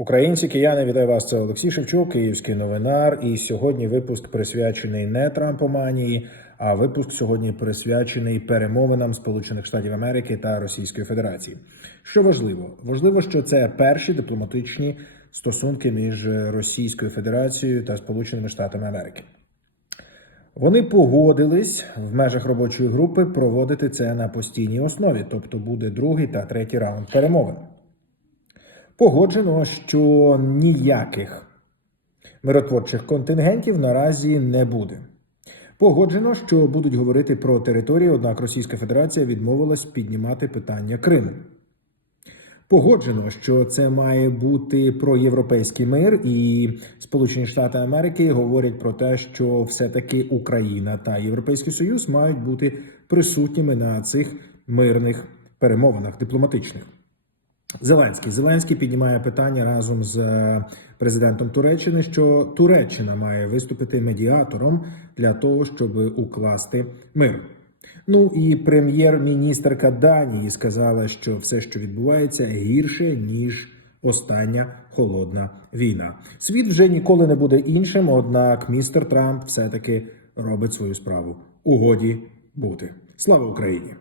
Українці, кияни, вітаю вас. Це Олексій Шевчук, Київський новинар. І сьогодні випуск присвячений не Трампоманії, а випуск сьогодні присвячений перемовинам Сполучених Штатів Америки та Російської Федерації. Що важливо? Важливо, що це перші дипломатичні стосунки між Російською Федерацією та Сполученими Штатами Америки. Вони погодились в межах робочої групи проводити це на постійній основі, тобто буде другий та третій раунд перемовин. Погоджено, що ніяких миротворчих контингентів наразі не буде. Погоджено, що будуть говорити про територію, однак Російська Федерація відмовилась піднімати питання Криму. Погоджено, що це має бути про європейський мир, і Сполучені Штати Америки говорять про те, що все-таки Україна та Європейський Союз мають бути присутніми на цих мирних перемовинах дипломатичних. Зеленський Зеленський піднімає питання разом з е, президентом Туреччини, що Туреччина має виступити медіатором для того, щоб укласти мир. Ну і прем'єр-міністерка Данії сказала, що все, що відбувається, гірше ніж остання холодна війна. Світ вже ніколи не буде іншим. Однак, містер Трамп все таки робить свою справу. У годі бути. Слава Україні!